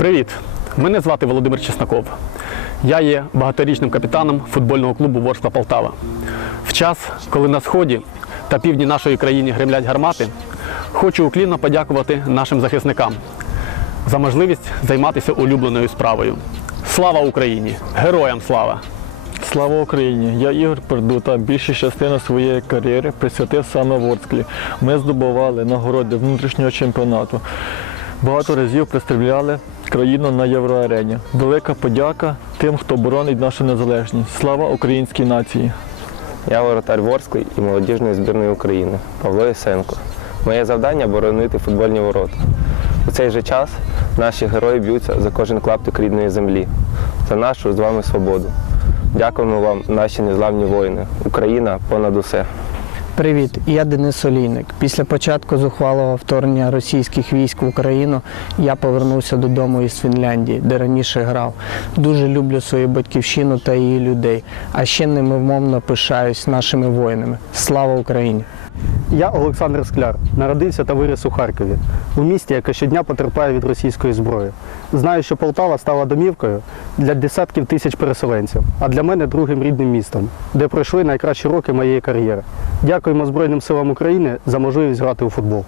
Привіт! Мене звати Володимир Чесноков. Я є багаторічним капітаном футбольного клубу Ворскла Полтава. В час, коли на сході та півдні нашої країни гремлять гармати, хочу уклінно подякувати нашим захисникам за можливість займатися улюбленою справою. Слава Україні! Героям слава! Слава Україні! Я Ігор Пердута. Більшу частину своєї кар'єри присвятив саме Ворсклі. Ми здобували нагороди внутрішнього чемпіонату. Багато разів представляли країну на євроарені. Велика подяка тим, хто боронить нашу незалежність. Слава українській нації! Я воротар Ворської і молодіжної збірної України Павло Ісенко. Моє завдання боронити футбольні ворота. У цей же час наші герої б'ються за кожен клаптик рідної землі, за нашу з вами свободу. Дякуємо вам, наші незламні воїни. Україна понад усе. Привіт, я Денис Олійник. Після початку зухвалого вторгнення російських військ в Україну я повернувся додому із Фінляндії, де раніше грав. Дуже люблю свою батьківщину та її людей, а ще немовмовно пишаюсь нашими воїнами. Слава Україні! Я Олександр Скляр, народився та виріс у Харкові, у місті, яке щодня потерпає від російської зброї. Знаю, що Полтава стала домівкою для десятків тисяч переселенців, а для мене другим рідним містом, де пройшли найкращі роки моєї кар'єри. Дякуємо Збройним силам України за можливість грати у футбол.